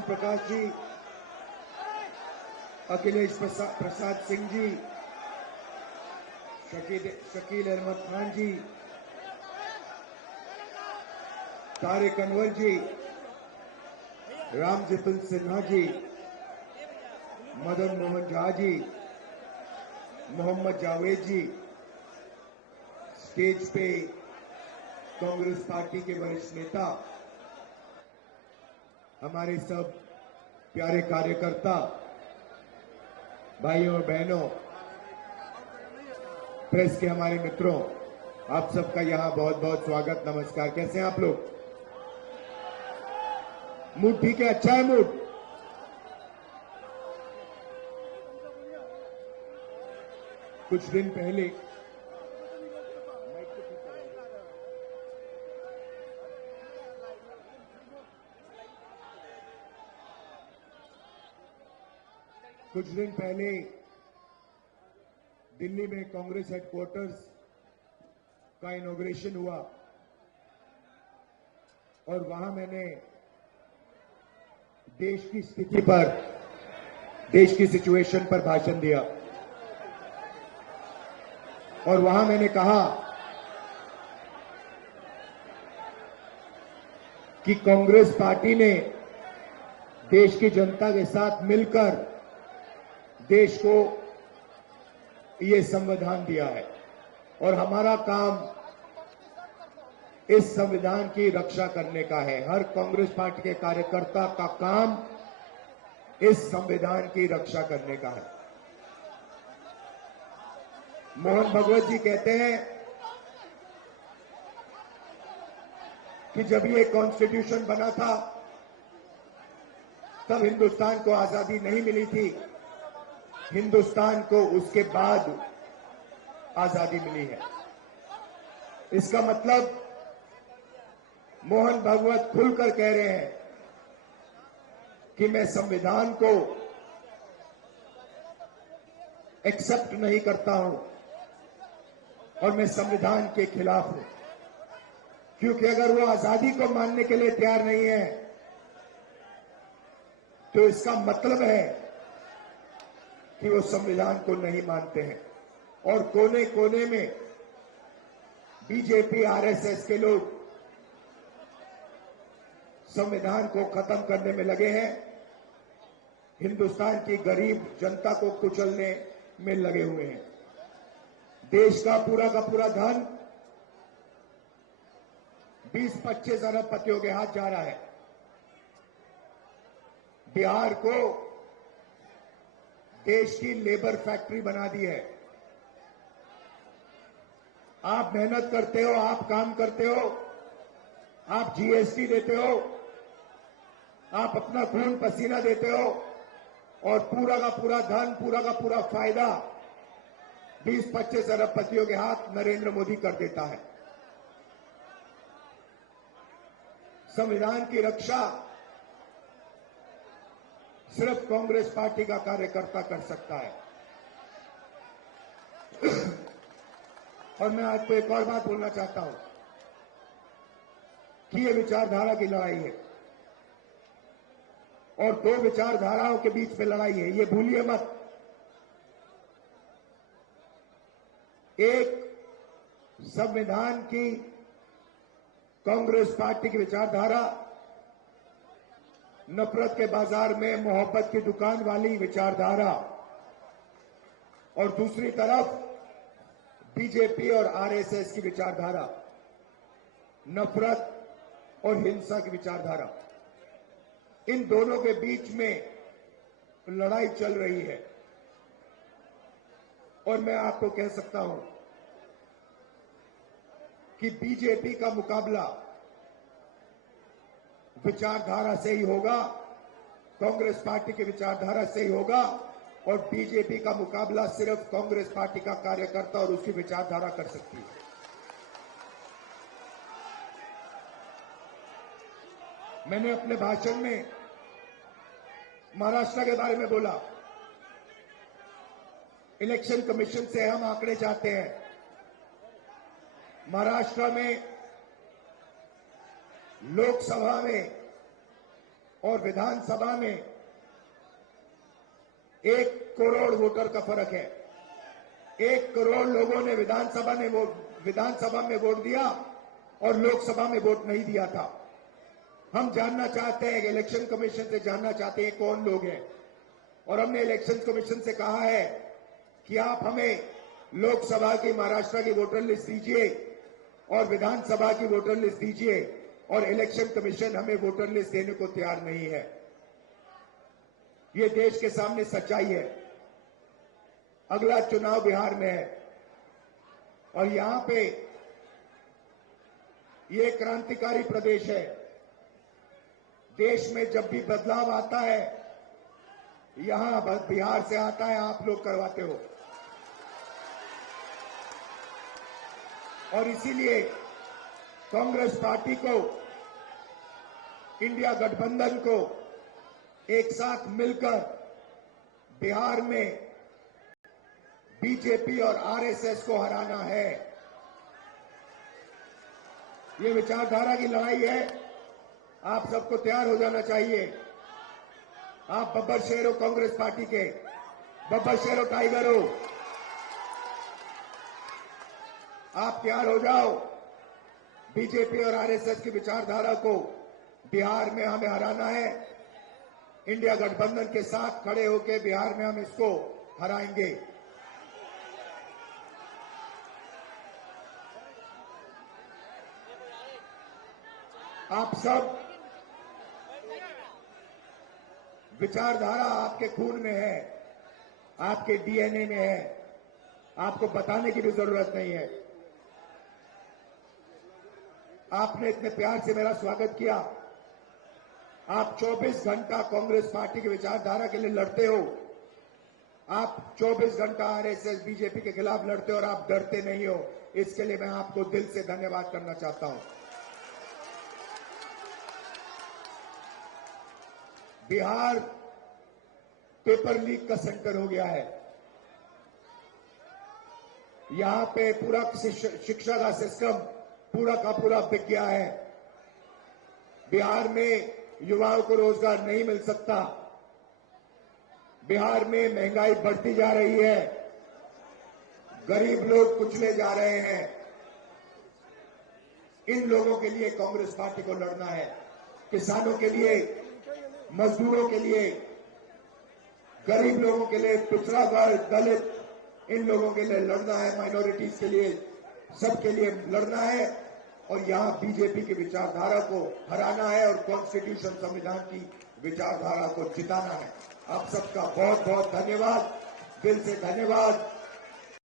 प्रकाश जी, अखिलेश प्रसाद सिंह जी, शकील अहमद खान जी, तारिक अनवर जी, रामजतन सिन्हा जी, मदन मोहन झा जी, मोहम्मद जावेद जी, stage पे Congress party के वरिष्ठ नेता, हमारे सब प्यारे कार्यकर्ता, भाइयों और बहनों, प्रेस के हमारे मित्रों, आप सबका यहां बहुत बहुत स्वागत, नमस्कार। कैसे हैं आप लोग? मूड ठीक है? अच्छा है मूड? कुछ दिन पहले दिल्ली में कांग्रेस हेडक्वार्टर्स का इनॉग्रेशन हुआ और वहां मैंने देश की स्थिति पर, देश की सिचुएशन पर भाषण दिया और वहां मैंने कहा कि कांग्रेस पार्टी ने देश की जनता के साथ मिलकर देश को ये संविधान दिया है और हमारा काम इस संविधान की रक्षा करने का है। हर कांग्रेस पार्टी के कार्यकर्ता का काम इस संविधान की रक्षा करने का है। मोहन भगवत जी कहते हैं कि जब ये कॉन्स्टिट्यूशन बना था तब हिंदुस्तान को आजादी नहीं मिली थी, हिंदुस्तान को उसके बाद आजादी मिली है। इसका मतलब मोहन भागवत खुलकर कह रहे हैं कि मैं संविधान को एक्सेप्ट नहीं करता हूं और मैं संविधान के खिलाफ हूं, क्योंकि अगर वो आजादी को मानने के लिए तैयार नहीं है तो इसका मतलब है कि वो संविधान को नहीं मानते हैं। और कोने कोने में बीजेपी आरएसएस के लोग संविधान को खत्म करने में लगे हैं, हिंदुस्तान की गरीब जनता को कुचलने में लगे हुए हैं। देश का पूरा धन 20-25 अरबपतियों के हाथ जा रहा है। बिहार को देश की लेबर फैक्ट्री बना दी है। आप मेहनत करते हो, आप काम करते हो, आप जीएसटी देते हो, आप अपना खून पसीना देते हो और पूरा का पूरा धन, पूरा का पूरा फायदा 20-25 अरबपतियों के हाथ नरेंद्र मोदी कर देता है। संविधान की रक्षा सिर्फ कांग्रेस पार्टी का कार्यकर्ता कर सकता है। और मैं आज को एक और बात बोलना चाहता हूं कि ये विचारधारा की लड़ाई है और दो विचारधाराओं के बीच में लड़ाई है, ये भूलिए मत। एक संविधान की कांग्रेस पार्टी की विचारधारा, नफरत के बाजार में मोहब्बत की दुकान वाली विचारधारा, और दूसरी तरफ बीजेपी और आरएसएस की विचारधारा, नफरत और हिंसा की विचारधारा। इन दोनों के बीच में लड़ाई चल रही है और मैं आपको कह सकता हूं कि बीजेपी का मुकाबला विचारधारा से ही होगा, कांग्रेस पार्टी की विचारधारा से ही होगा और बीजेपी का मुकाबला सिर्फ कांग्रेस पार्टी का कार्यकर्ता और उसकी विचारधारा कर सकती है। मैंने अपने भाषण में महाराष्ट्र के बारे में बोला। इलेक्शन कमीशन से हम आंकड़े चाहते हैं। महाराष्ट्र में लोकसभा में और विधानसभा में 1 करोड़ वोटर का फर्क है। 1 करोड़ लोगों ने विधानसभा में वोट दिया और लोकसभा में वोट नहीं दिया था। हम जानना चाहते हैं, इलेक्शन कमीशन से जानना चाहते हैं कौन लोग हैं, और हमने इलेक्शन कमीशन से कहा है कि आप हमें लोकसभा की महाराष्ट्र की वोटर लिस्ट दीजिए और विधानसभा की वोटर लिस्ट दीजिए, और इलेक्शन कमीशन हमें वोटर लिस्ट देने को तैयार नहीं है। ये देश के सामने सच्चाई है। अगला चुनाव बिहार में है और यहां पे ये क्रांतिकारी प्रदेश है। देश में जब भी बदलाव आता है यहां बिहार से आता है, आप लोग करवाते हो। और इसीलिए कांग्रेस पार्टी को, इंडिया गठबंधन को एक साथ मिलकर बिहार में बीजेपी और आरएसएस को हराना है। ये विचारधारा की लड़ाई है। आप सबको तैयार हो जाना चाहिए। आप बब्बर शेर हो कांग्रेस पार्टी के, बब्बर शेर हो, टाइगर हो। आप तैयार हो जाओ। बीजेपी और आरएसएस की विचारधारा को बिहार में हमें हराना है। इंडिया गठबंधन के साथ खड़े होकर बिहार में हम इसको हराएंगे। आप सब विचारधारा आपके खून में है, आपके डीएनए में है। आपको बताने की भी जरूरत नहीं है। आपने इतने प्यार से मेरा स्वागत किया। आप 24 घंटा कांग्रेस पार्टी की विचारधारा के लिए लड़ते हो। आप 24 घंटा आरएसएस बीजेपी के खिलाफ लड़ते हो और आप डरते नहीं हो। इसके लिए मैं आपको दिल से धन्यवाद करना चाहता हूं। बिहार पेपर लीक का सेंटर हो गया है। यहां पे पूरा शिक्षा का सिस्टम पूरा का पूरा बिक गया है। बिहार में युवाओं को रोजगार नहीं मिल सकता। बिहार में महंगाई बढ़ती जा रही है। गरीब लोग कुचले जा रहे हैं। इन लोगों के लिए कांग्रेस पार्टी को लड़ना है। किसानों के लिए, मजदूरों के लिए, गरीब लोगों के लिए, पिछड़ा वर्ग, दलित, इन लोगों के लिए लड़ना है। माइनॉरिटीज के लिए, सबके लिए लड़ना है। और यहां बीजेपी की विचारधारा को हराना है और कॉन्स्टिट्यूशन, संविधान की विचारधारा को जिताना है। आप सबका बहुत बहुत धन्यवाद, दिल से धन्यवाद।